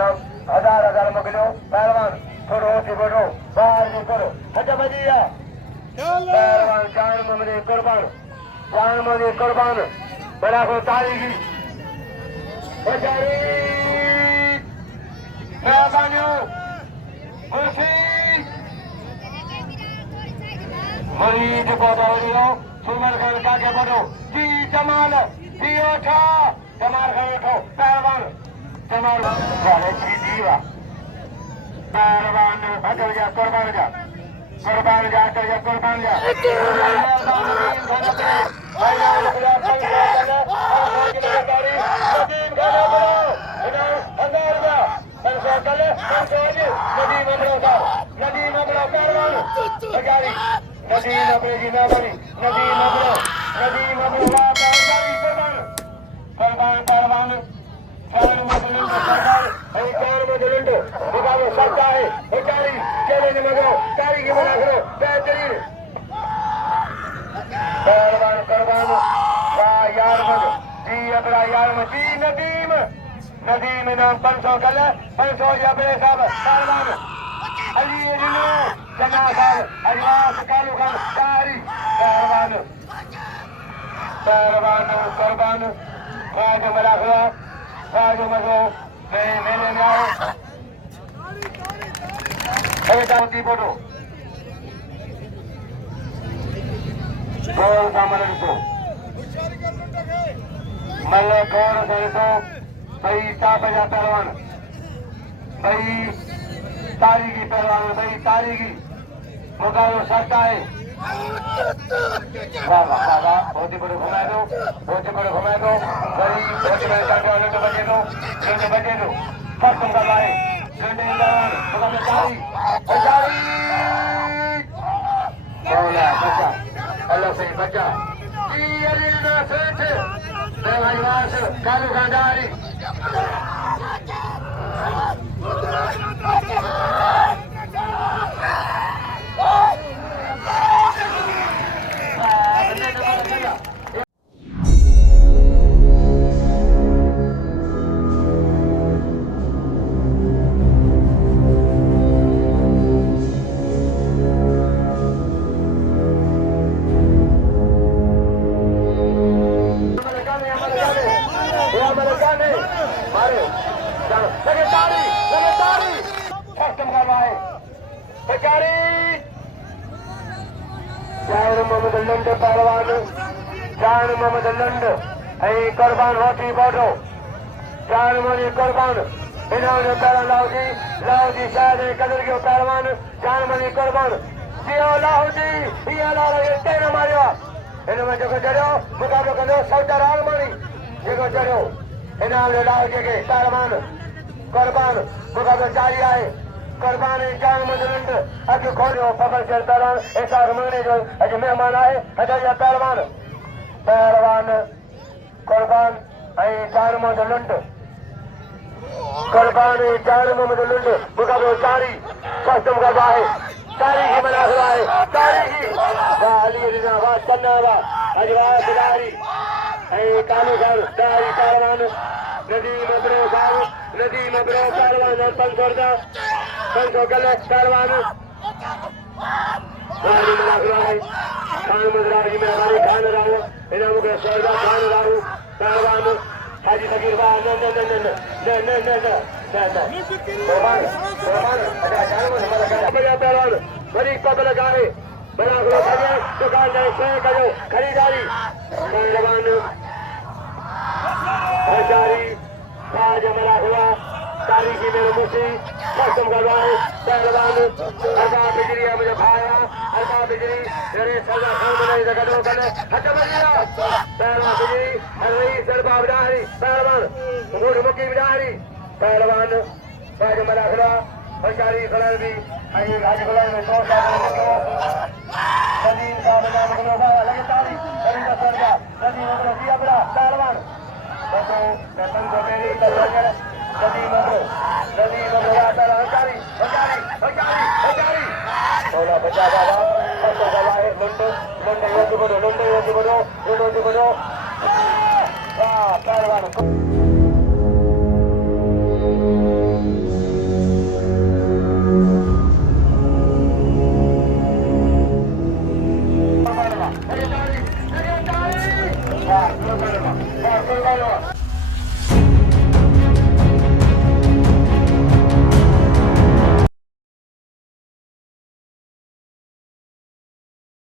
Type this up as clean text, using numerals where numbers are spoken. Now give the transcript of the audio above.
हजार हजार मगलो पहलवान थोड़ो से बढ़ो बाहर से करो हटा बजिया पहलवान जान ममरे कुर्बान बड़ा को तारीखी बजारी पहलवानों मुर्शी मरीज को दौड़ियो सुमर खान का के बढ़ो जी जमाल जी उठा जमाल खान उठो पहलवान जमाल जाने की दीवा पहलवान हटो जा कुर्बान जा हटो जा कुर्बान जा नदीम नाम 500 कल 500 जबरे साहब पहलवान अली जिनो जना साहब अजवास कालू खान तारी पहलवान कुर्बान आज मराखला आज मजो मेले में आओ अरे दावती बोलो गोल सामने को मल्ले गोल से तो भाई ताबजा पहलवान भाई तारीखी पहलवान भाई तारीखी मुकाबला सकता है बाबा बहुत ही बड़े घुमा दो भाई बहुत ही बड़े चाटे वाले तो बचे दो फर्स्ट तुम करवाए मुकाबला तारी बच्चा अल्लाह से बच्चा कालू खानदारी जान मोहम्मद लंड कुर्बान होती बोलो जान मोदी कुर्बान इन्होंने पहला लाहौजी शायद कदर के पहलवान जान मोदी कुर्बान जियो लाहौजी ये लाहौजी तेरे मारियो इन्होंने जो चढ़ो मुकाबलो करो सौदा राल मारी जो चढ़ो इन्होंने लाहौजी के पहलवान कुर्बान मुकाबलो जारी आए कुर्बान जान मोदी लंड अज खोलो पकड़ से पहलवान ऐसा रमने जो अज मेहमान आए हजारिया पहलवान कुर्बान जान मोहम्मद लंड कुर्बान जान मोहम्मद लंड मुकाबलो जारी फर्स्ट मुकाबला है तारीखी बना हुआ है तारीखी अली रिनाबाद चन्नावा अजवास बिलारी कालू खान तारी पहलवान नदीम अब्रो पहलवान 500 गलत पहलवान बना हुआ है खान मजरारी में हमारे खान राहू इन्हें मुझे सौदा खान राहू पहलवान हाजी तकीर पहलवान बड़ी पबल गाहे बड़ा दुकान करो खरीदारी पहलवान आज मरा हुआ तारीखी मेरे मुसी खत्म करवाए पहलवान हल्का बिजली है मुझे भाया हल्का बिजली मेरे सजा खान बनाई जगह करने हट बजिया पहलवान बिजली हरी सरबा बिडारी पहलवान मूड मुकी बिडारी पहलवान आज मरा हुआ बचारी खलर भी आई आज खलर में 100 नदीम का नाम को लगे तारी हरी का सरबा नदीम को किया बड़ा पहलवान बतो रतन को मेरी तरह नदीम आता हजारी सोला बचा बाबा फसो गवाए लंडे योगी बनो वाह पहलवान वाह कुर्बान